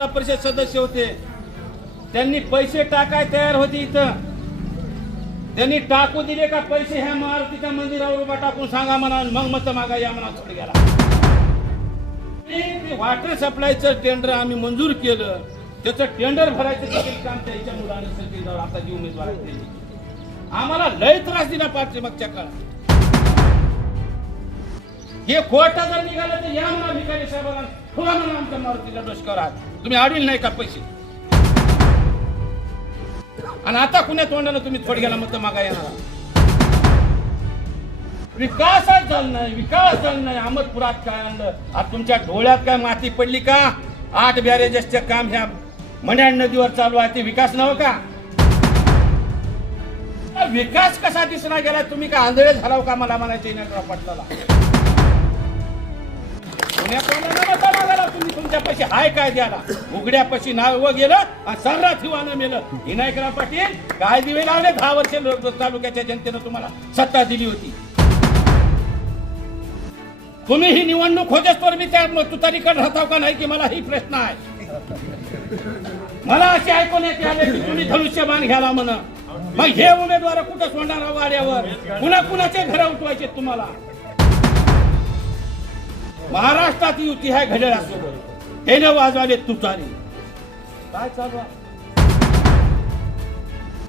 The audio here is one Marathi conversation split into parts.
परिषद सदस्य होते, त्यांनी पैसे टाकाय तयार होते इथं. त्यांनी टाकू दिले का पैसे ह्या मारुतीच्या मंदिरावर उभा टाकून सांगा म्हणा, मग मत मागा या म्हणा थोडी गेला. वॉटर सप्लायचं टेंडर आम्ही मंजूर केलं, त्याचं टेंडर भरायचं देखील काम त्याच्या मुलाने सचिनराव आता जी उमेदवार आहेत आम्हाला लय त्रास दिला पाहिजे मागच्या काळात. हे खोटा जर निघालं तर या म्हणा भिकारी साहेबांना थोडा म्हणा आमच्या मारुतीच्या डोसक्यावर आहात, तुम्ही आडविल नाही का पैसे. आणि आता कुण्या तोंडानं तुम्ही थोडक्याला मत मागा येणार. विकासच झाला नाही, विकास झाला नाही. अहमदपुरात काय आणलं, आज तुमच्या डोळ्यात काय माती पडली का? 8 बॅरेजेसचे काम ह्या मण्याळ नदीवर चालू आहे, ते विकास नव्ह का? विकास कसा दिसला गेला? तुम्ही का आंधळे झालाव का मला म्हणायचे इनामराव पाटलाला? तुम्ही तुमच्या पैसे हाय काय द्याला? उघड्यापाशी नाव गेलं आणि सर्रात ठिवानं मेलं. विनायकराव पाटील काय दिवे लावले? 10 वर्ष तालुक्याच्या जनतेनं तुम्हाला सत्ता दिली होती. तुम्ही ही निवडणूक होतेच मी त्या तुतारीकडे राहताव का नाही की मला ही प्रश्न आहे. मला असे ऐकून येते आले की तुम्ही धनुष्यबाण घ्याला म्हणा. मग हे उमेदवार कुठं सोडणार वाड्यावर? कुणा कुणाचे घर उठवायचे तुम्हाला? महाराष्ट्रात युती आहे घड्याळासोबत, हे न वाजवाले तुतारी. काय चालू आहे?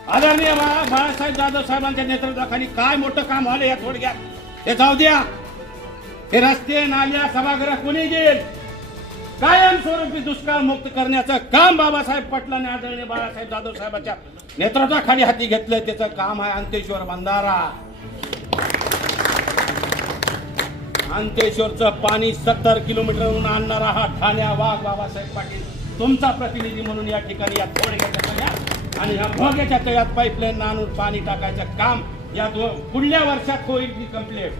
आदरणीय बाळासाहेब जाधव साहेबांच्या नेतृत्वाखाली काय मोठं काम झालं या थोडक्यात हे जाऊ द्या. हे रस्ते नाल्या सभागृह कोणी देईल? कायमस्वरूपी दुष्काळ मुक्त करण्याचं काम बाबासाहेब पाटलांनी आदरणीय बाळासाहेब जाधव साहेबांच्या नेतृत्वाखाली हाती घेतलंय. त्याचं काम आहे अंतेश्वर बंधारा. अंतेश्वरचं पाणी 70 किलोमीटरहून आणणारा हा ठाण्या वाघ बाबासाहेब पाटील तुमचा प्रतिनिधी म्हणून या ठिकाणी या थोडक्याच्या तळ्यात आणि या भोग्याच्या तळ्यात पाईपलाईन आणून पाणी टाकायचं काम या पुढल्या वर्षात होईल की कंप्लीट.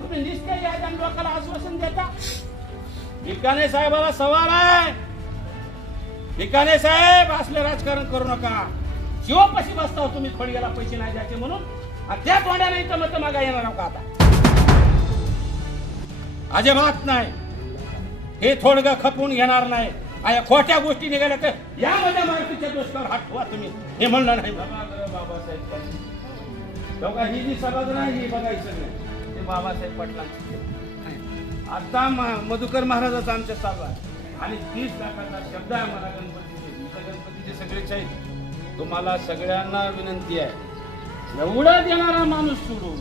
तुम्ही निष्ठेने या लोकांना आश्वासन देता. भिकाणे साहेबाला सवाल आहे. भिकाणे साहेब असले राजकारण करू नका. शिवपाशी बसता तुम्ही थोडक्याला पैसे नाही द्यायचे म्हणून त्या तोंडाने इथं मत मागा येणार का? आता अजिबात नाही. हे थोडं खपून घेणार नाही. खोट्या गोष्टी निघाल्या तर यामध्ये मारुतीच्या डोसक्यावर हात ठेवा तुम्ही. हे म्हणलं नाही बाबासाहेब लोका ही जी सभा नाही ही बघायचं नाही. ते बाबासाहेब पाटलांची आता मधुकर महाराजाचा आमच्या चालू आहे आणि 30 लाखाचा शब्द आहे मला गणपतीचे सगळेच आहेत. तुम्हाला सगळ्यांना विनंती आहे, एवढा देणारा माणूस सोडून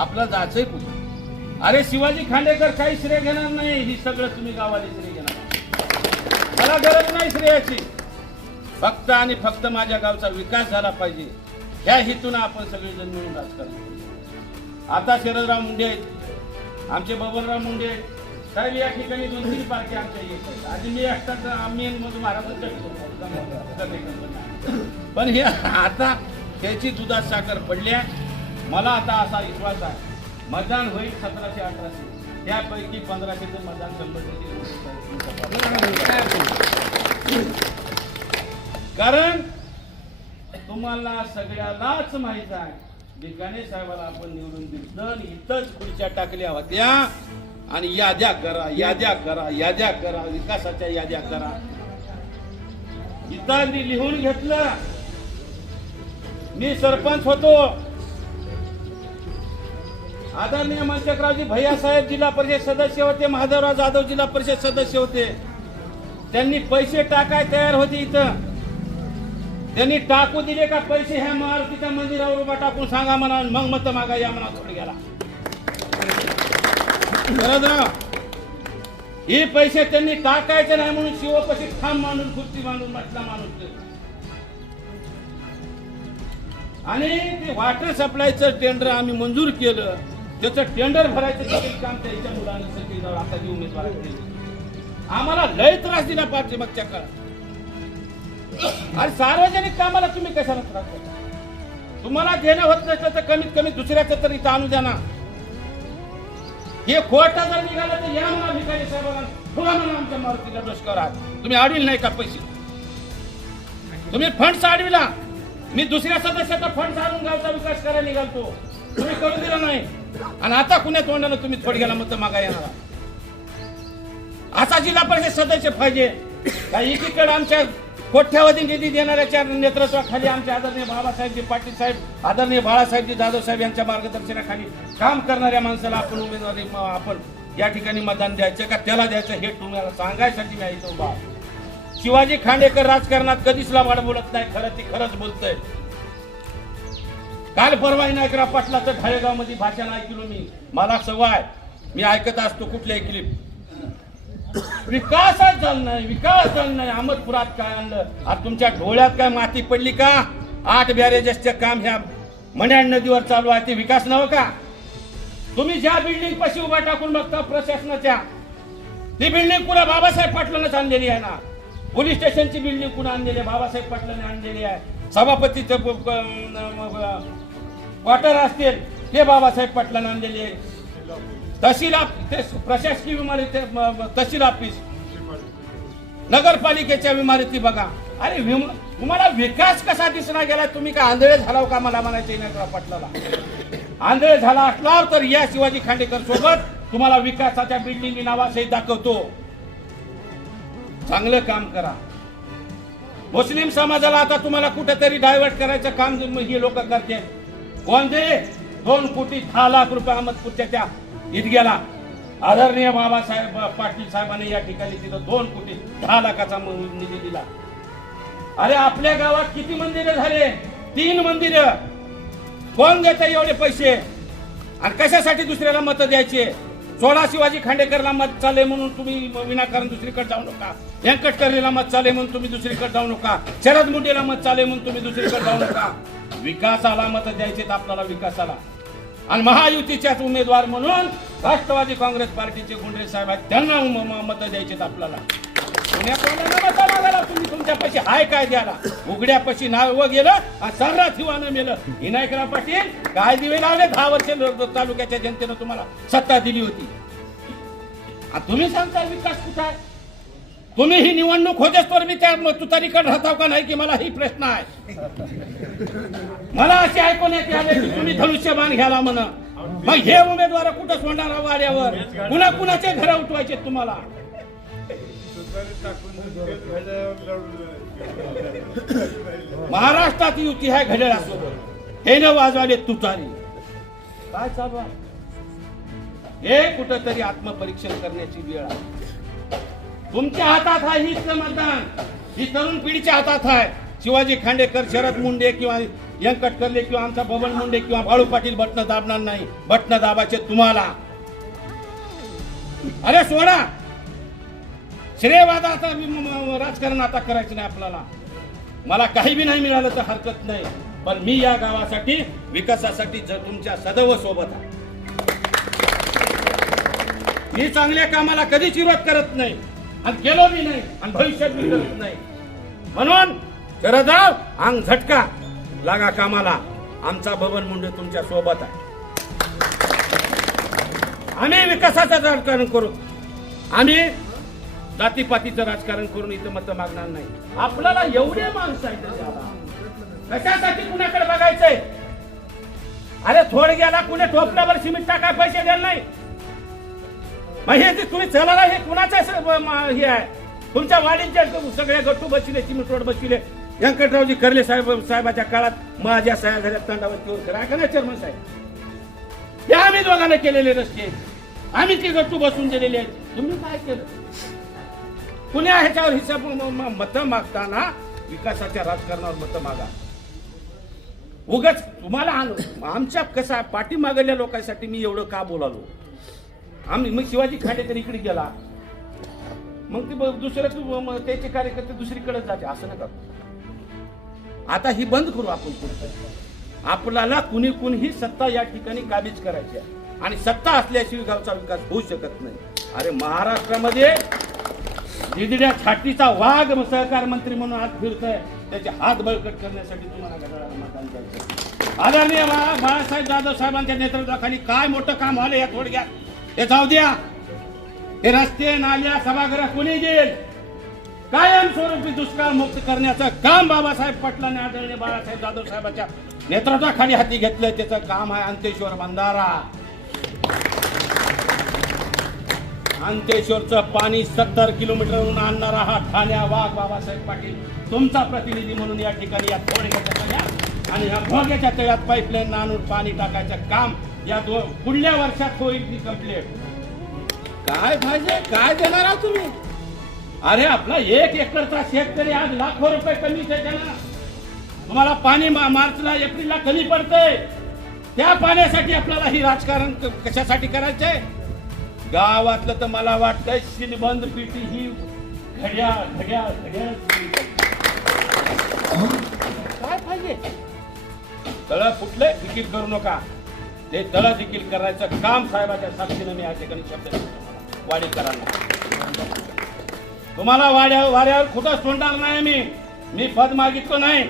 आपलं जायचंय कुठं? अरे शिवाजी खांडेकर काही श्रेय घेणार नाही. ही सगळं तुम्ही गावाला श्रेय घेणार. मला गरज नाही श्रेयाची. फक्त आणि फक्त माझ्या गावचा विकास झाला पाहिजे ह्या हेतून आपण सगळेजण मिळून राजकारण करू. आता शरदराव मुंडे आहेत, आमचे बबनराव मुंडे साहेब या ठिकाणी 2-3 पार्टी आमच्या येत. आधी मी असतात आम्ही मधून महाराज पण हे आता त्याची दुधात साखर पडली आहे. मला आता असा विश्वास आहे मतदान होईल 1700-1800 त्यापैकी 1500 मतदान 100%. कारण तुम्हाला सगळ्यालाच माहित आहे भिकाणे साहेबाला आपण निवडून दिलं इथंच खुर्च्या टाकल्या होत्या आणि याद्या करा याद्या करा याद्या करा विकासाच्या याद्या करा. इथं मी लिहून घेतलं. मी सरपंच होतो. आदरणीय मनचकरावजी भैया साहेब जिल्हा परिषद सदस्य होते, माधवराव जाधव जिल्हा परिषद सदस्य होते. त्यांनी पैसे टाकाय तयार होते इथं. त्यांनी टाकू दिले का पैसे ह्या मारुतीच्या मंदिरावर उभा टाकून सांगा म्हणा, मग मत मागा या म्हणा थोडी गेला. हे पैसे त्यांनी टाकायचे नाही म्हणून शिवपाशी ठाम मांडून खुर्ची मांडून म्हटला माणूस. आणि ते वॉटर सप्लायचं टेंडर आम्ही मंजूर केलं, त्याचं टेंडर भरायचं देखील काम त्याच्या मुलाने सचिनराव आता जी उमेदवार आहेत आम्हाला लय त्रास दिला पाहिजे मागच्या काळात. आणि सार्वजनिक कामाला तुम्ही कशाला त्रास देता? तुम्हाला देणं होत नसलं तर कमीत कमी दुसऱ्याचं तरी इथं आणू द्या ना. हे खोटा जर निघालं तर या म्हणा भिकारी साहेबांना थोडा म्हणा आमच्या मारुतीच्या डोसक्यावर आहात, तुम्ही आडविल नाही का पैसे? तुम्ही फंड अडविला. मी दुसऱ्या सदस्याचा फंड आणून गावचा विकास करायला निघालतो, तुम्ही करू दिला नाही. आणि आता कुण्या तोंडानं तुम्ही थोडक्याला मत मागा येणार. असा जिल्हा परिषद सदस्य पाहिजे का एकीकडे आमच्या कोट्यावधी निधी देणाऱ्याच्या नेतृत्वाखाली आमचे आदरणीय बाबासाहेबजी पाटील साहेब, आदरणीय बाळासाहेबजी जाधव साहेब यांच्या मार्गदर्शनाखाली काम करणाऱ्या माणसाला आपण उमेदवारी आपण या ठिकाणी मतदान द्यायचं का त्याला द्यायचं हे तुम्हाला सांगायसाठी मी इथं उभा. शिवाजी खांडेकर राजकारणात कधीच लावाड बोलत नाही, खरं ती खरंच बोलतंय. काल परवा नायकराव पाटलाचं ढाळेगाव मध्ये भाषण ऐकलो मी. मला सवय, मी ऐकत असतो कुठल्याही क्लिप. विकासच झालं नाही, विकास झाला नाही. अहमदपुरात काय आणलं? आज तुमच्या डोळ्यात काय माती पडली का? 8 बॅरेजेसचे काम ह्या मण्याण नदीवर चालू आहे, ते विकास नव्हे का? तुम्ही ज्या बिल्डिंग पाशी उभा टाकून बघता प्रशासनाच्या, ती बिल्डिंग पुन्हा बाबासाहेब पाटलांनाच आणलेली आहे ना. पोलीस स्टेशनची बिल्डिंग पुन्हा आणलेली आहे, बाबासाहेब पाटलांनी आणलेली आहे. सभापतीचं क्वार्टर असतील ते बाबासाहेब पाटलांनी आणलेली आहे. तहसील प्रशासकीय इमारती, तहसील ऑफिस, नगरपालिकेच्या इमारती बघा. अरे तुम्हाला विकास कसा दिसला गेला? तुम्ही काय आंधळे झाला का? मला म्हणायचं नायकराव पाटलाला. आंधळे झाला असला तर या शिवाजी खांडेकर सोबत तुम्हाला विकासाच्या बिल्डिंगी नावासहित दाखवतो. चांगलं काम करा. मुस्लिम समाजाला आता तुम्हाला कुठेतरी डायव्हर्ट करायचं काम ही लोक करते. कोण दे? 2 कोटी 10 लाख रुपये अहमदपूरच्या त्या ईदग्याला आदरणीय बाबासाहेब पाटील साहेबांनी या ठिकाणी तिथं 2 कोटी 10 लाखाचा निधी दिला. अरे आपल्या गावात किती मंदिरं झाले? 3 मंदिरं. कोण देते एवढे पैसे? आणि कशासाठी दुसऱ्याला मत द्यायचे? 16 शिवाजी खांडेकरला मत चालले म्हणून तुम्ही विनाकारण दुसरीकडे जाऊ नका. व्यंकटकरला मत चालले म्हणून तुम्ही दुसरीकडे जाऊ नका. शरद मुंडेला मत चालले म्हणून तुम्ही दुसरीकडे जाऊ नका. विकासाला मत द्यायचे आपल्याला, विकासाला. आणि महायुतीच्याच उमेदवार म्हणून राष्ट्रवादी काँग्रेस पार्टीचे गुंडे साहेब आहेत, त्यांना मत द्यायचे आपल्याला. तुम्ही तुमच्या पैसे हाय काय द्याला? उघड्यापाशी नाव गेलं आणि सर्रात हिवानं मेलं. नायकराव पाटील काय दिवे लावले? 10 वर्ष तालुक्याच्या जनतेनं तुम्हाला सत्ता दिली होती. तुम्ही सांगता विकास कुठं आहे? तुम्ही ही निवडणूक होतेच मी त्या तुतारीकडे राहताव का नाही की मला ही प्रश्न आहे. मला असे ऐकवण्यात आले की तुम्ही धनुष्यबाण घ्याला म्हणा. मग हे उमेदवार कुठं सोडणार वाड्यावर? पुन्हा कुणाचे घर उठवायचे तुम्हाला? महाराष्ट्रात युती आहे घड्याळासोबत, हे न वाजवाले तुतारी. काय चालू आहे? हे कुठंतरी आत्मपरीक्षण करण्याची वेळ आहे. तुमच्या हातात आहे हीच मतदान, ही तरुण पिढीच्या हातात आहे. शिवाजी खांडेकर, शरद मुंडे किंवा व्यंकटकरले किंवा आमचा बबन मुंडे किंवा बाळू पाटील बटन दाबणार नाही. बटन दाबाचे तुम्हाला. अरे सोडा श्रेयवादाचा राजकारण आता करायचं नाही आपल्याला. मला काही बी नाही मिळालं तर हरकत नाही, पण मी या गावासाठी विकासासाठी तुमच्या सदैव सोबत आहे. मी चांगल्या कामाला कधीच विरोध करत नाही आणि केलो बी नाही आणि भविष्यात बी करत नाही. म्हणून शरदराव अंग झटका, लागा कामाला. आमचा बबन मुंडे तुमच्या सोबत आहे. आम्ही विकासाचं राजकारण करू. आम्ही जातीपातीचं राजकारण करून इथं मत मागणार नाही. आपल्याला एवढे माणसं आहेत, कशासाठी कुणाकडे बघायचंय? अरे थोड गेला कुणी टोपल्यावर सिमेंट टाकाय पैसे द्यायला नाही. मग हे तुम्ही चला, हे कुणाचं हे आहे? तुमच्या वाडीच्या सगळ्या गट्टू बसले, सिमेंट रोड बसले. व्यंकटरावजी कर्ले साहेबाच्या काळात माझ्या सह्या झाल्या तंडावरतीवर करा का नाही चेअरमन साहेब? हे आम्ही दोघांना केलेले रस्ते, आम्ही ती गट्टू बसून दिलेले आहेत. तुम्ही काय केलं? कुण्या ह्याच्यावर हिसाब मत मागताना विकासाच्या राजकारणावर मत मागा. उगाच तुम्हाला आमच्या कसा पाठीमागल्या लोकांसाठी मी एवढं का बोलालो? मग शिवाजी खांडेकर इकडे गेला, मग ते दुसरं त्याचे कार्यकर्ते दुसरीकडे जाते, असं नका. आता ही बंद करू आपण. आपल्याला कुणीही सत्ता या ठिकाणी काबीज करायची आहे आणि सत्ता असल्याशिवाय गावचा विकास होऊ शकत नाही. अरे महाराष्ट्रामध्ये दिदड्या छातीचा वाघ सहकार मंत्री म्हणून आज फिरतोय, त्याचे हात बळकट करण्यासाठी तुम्हाला घड्याळाला मतदान करायचं. आदरणीय बाळासाहेब जाधव साहेबांच्या नेतृत्वाखाली काय मोठं काम झालं या थोडक्यात. ते जाऊ द्या. हे रस्ते, नाल्या, सभागृह कोणी देईल? कायमस्वरूपी दुष्काळ मुक्त करण्याचं काम बाबासाहेब पाटलांनी आदरणीय बाळासाहेब जाधव साहेबांच्या नेतृत्वाखाली हाती घेतलंय. त्याचं काम आहे अंतेश्वर बंधारा. अंतेश्वरचं पाणी 70 किलोमीटरवरून आणणारा हा ठाण्या वाघ बाबासाहेब पाटील तुमचा प्रतिनिधी म्हणून या ठिकाणी या थोडक्याच्या तळ्यात आणि या भोग्याच्या तळ्यात पाईपलाईन आणून पाणी टाकायचं काम या पुढल्या वर्षात होईल कंप्लीट. काय पाहिजे, काय देणार आहात तुम्ही? अरे आपला 1 एकरचा शेतकरी आज लाखो रुपये कमीच आहे त्याला. तुम्हाला पाणी मार्चला एप्रिलला कमी पडतंय. त्या पाण्यासाठी आपल्याला ही राजकारण कशासाठी करायचंय? गावातलं तर मला वाटतंय शिलबंद पिटी ही घड्याळ घड्याळ घड्याळ काय पाहिजे. तळ फुटले देखील करू नका. ते तळ देखील करायचं काम साहेबाच्या साक्षीने मी या ठिकाणी शब्द वाडेकरांना. तुम्हाला वाड्यावर खोटं सोडणार नाही. मी पद मागितलो नाही.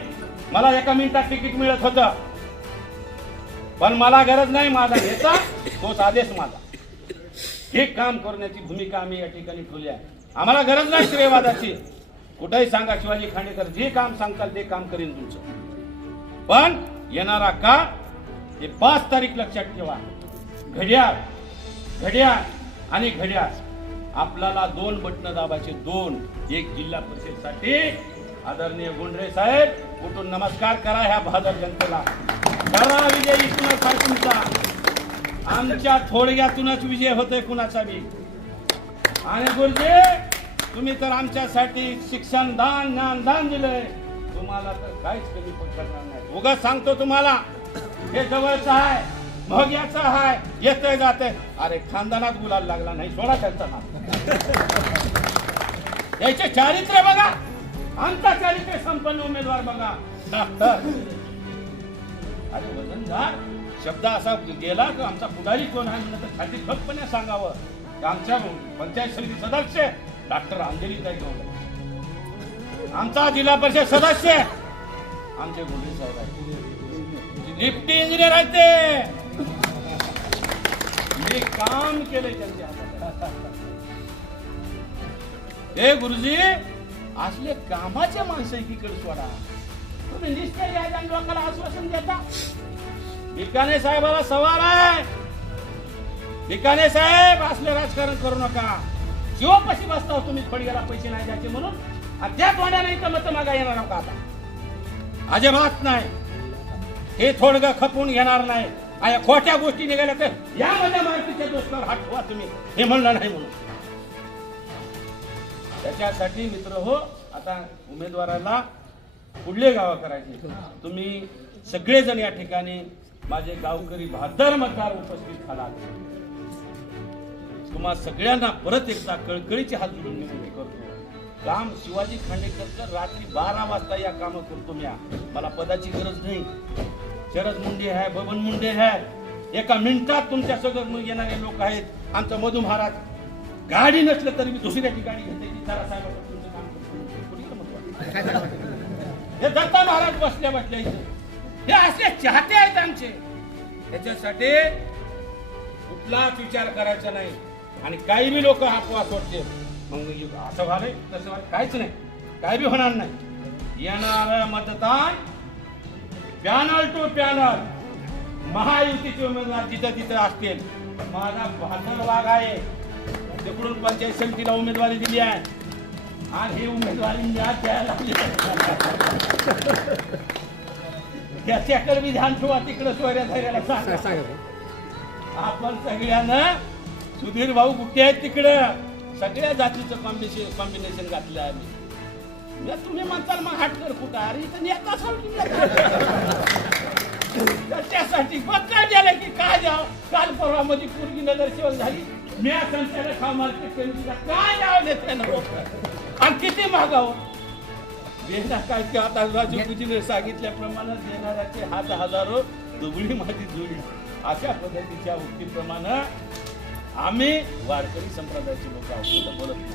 मला 1 मिनिटात तिकीट मिळत होतं, पण मला गरज नाही. माझा नेता तोच आदेश माझा. हे काम करण्याची भूमिका आम्ही या ठिकाणी ठेवली आहे. आम्हाला गरज नाही श्रेयवादाची. कुठेही सांगा शिवाजी खांडेकर जे काम सांगताल ते काम करीन तुमचं. पण येणारा का हे 5 तारीख लक्षात ठेवा. घड्याळ घड्याळ आणि घड्याळ. आपल्याला 2 बटन दाबायचे. 2. एक जिल्हा परिषदसाठी आदरणीय गुंडरे साहेब कुठून नमस्कार करा ह्या बहादर जनतेला. करा विजय इथूनच आहे तुमचा. आमच्या थोडक्यातूनच विजय होतोय कुणाचा बी. आणि गुरुजी तुम्ही तर आमच्यासाठी शिक्षण दान ज्ञानदान दिलंय. तुम्हाला तर काहीच कमी पडणार नाही. उगाच सांगतो तुम्हाला हे जवळचं आहे, भोग्याचं आहे, येतंय जातंय. अरे खानदानात गुलाल लागला नाही, सोडा त्यांचा नाव. याचे चारित्र्य बघा. आमचा चारित्र्य संपन्न उमेदवार बघा. डॉक्टर अरे वजनदार शब्द असा गेला की आमचा पुढारी कोण आहे म्हणलं तर छाती ठोकपणे सांगावं. आमच्या पंचायत समिती सदस्य डॉक्टर अंजलीताई गवळे, आमचा जिल्हा परिषद सदस्य आमचे गुंडे साहेब आहेत, लिफ्ट इंजिनियर आहेत ते. मी काम केलंय त्यांच्या हातात. हे गुरुजी असले कामाचे माणसं एकीकडे सोडा. तुम्ही निष्ठेने या लोकांना आश्वासन देता. बिकाने साहेबाला सवाल आहे. बिकाने साहेब असले राजकारण करू नका. जीवापाशी बसता तुम्ही थोडीला पैसे नाही द्यायचे म्हणून. त्या तोंड्या नाही तर मत मागा येणार नका. आता अजिबात नाही. हे थोडं खपून घेणार नाही. आणि खोट्या गोष्टी निघाल्या तर यामध्ये मारुतीच्या दोषावर हात ठेवा तुम्ही. हे म्हणलं नाही म्हणून. त्याच्यासाठी मित्र हो आता उमेदवाराला पुढले गाव करायचे. तुम्ही सगळेजण या ठिकाणी माझे गावकरी बहादर मतदार उपस्थित झाला. तुम्हा सगळ्यांना परत एकदा कळकळीची हात जोडून विनंती करतो. काम शिवाजी खांडेकर रात्री 12 वाजता या काम करतो मी. मला पदाची गरज नाही. शरद मुंडे आहे, बबन मुंडे आहे. 1 मिनिटात तुमच्या सगळं येणारे लोक आहेत. आमचं मधु महाराज गाडी नसलं तरी मी दुसऱ्या ठिकाणी घेते. तुमचं काम करतो. हे दत्ता महाराज बसल्या बसल्या इथे हे असले चाहते आहेत आमचे. त्याच्यासाठी कुठलाच विचार करायचा नाही. आणि काही बी लोक अफवा सोडते. मग असं व्हायलंय तसं व्हायला काहीच नाही. काही बी होणार नाही. येणारं मतदान पॅनल टू पॅनल महायुतीचे उमेदवार जिथं तिथं असतील. माझा बहादर वाघ आहे. तिकडून पंचायत समितीला उमेदवारी दिली आहे आणि ही उमेदवारी द्यायला लागली. त्याच्याकडे बी ध्यान ठेवा. तिकडे सोयऱ्या धैर्याला सांगा. आपण सगळ्यांना सुधीर भाऊ कुठे आहेत तिकडं सगळ्या जातीचं कॉम्बिनेशन घातलं आहे. तुम्ही म्हणताल मग हाटकर कुठं. अरे इथं नेता त्यासाठी पत्र द्यायला की काय द्यावं. काल परवा मध्ये पूर्वी नगरसेवक झाली. मी संचालक खाव मार्केट कमिटीला काय द्यावं नेत्यानं आणि किती मागावं. देणार काय की आता राजू गुजीने सांगितल्याप्रमाणे देणाऱ्याचे हात हजारो दुबळी माझी जुळी. अशा पद्धतीच्या उक्तीप्रमाणे आम्ही वारकरी संप्रदायाचे लोक आहोत. बोलत नाही.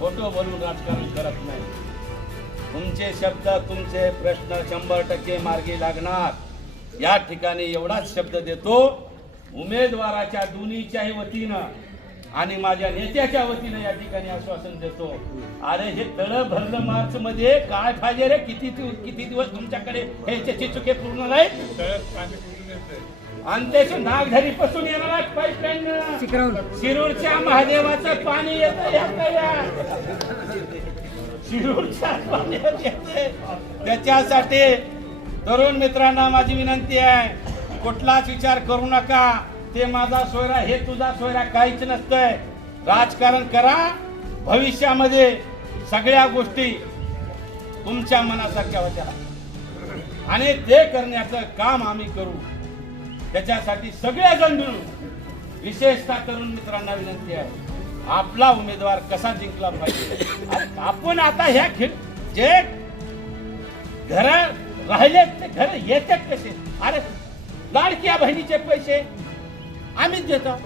खोटं बोलून राजकारण करत नाही. तुमचे शब्द तुमचे प्रश्न 100% मार्गी लागणार. या ठिकाणी एवढाच शब्द देतो. उमेदवाराच्या दोन्हीच्याही वतीनं आणि माझ्या नेत्याच्या वतीनं या ठिकाणी आश्वासन देतो. अरे हे तळ भरलं मार्च मध्ये काय पाहिजे रे. किती दिवस तुमच्याकडे हे चुके पूर्ण नाही. आणि त्याची नागझरी पासून येणारा पाईपलाईन शिरूरच्या महादेवाचं पाणी येतं शिरूरच्या पाण्यात येते. त्याच्यासाठी तरुण मित्रांना माझी विनंती आहे, कुठलाच विचार करू नका. ते माझा सोयरा, हे तुझा सोयरा, काहीच नसतंय. राजकारण करा. भविष्यामध्ये सगळ्या गोष्टी तुमच्या मनासारख्या होत्या आणि ते करण्याचं काम आम्ही करू. त्याच्यासाठी सगळेजण मिळून, विशेषतः तरुण मित्रांना विनंती आहे, आपला उमेदवार कसा जिंकला पाहिजे. आपण आता ह्या जे घर राहिले ते घर येतात कसे. अरे लाडक्या बहिणीचे पैसे आम्हीच देतो,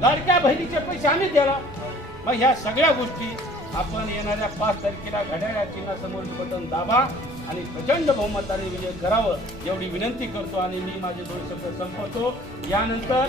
लाडक्या बहिणीचे पैसे आम्हीच दिला. मग ह्या सगळ्या गोष्टी आपण येणाऱ्या 5 तारखेला घड्याळ्या चिन्हासमोर बटन दाबा आणि प्रचंड बहुमताने विजय करावं एवढी विनंती करतो आणि मी माझे 2 शब्द संपवतो. यानंतर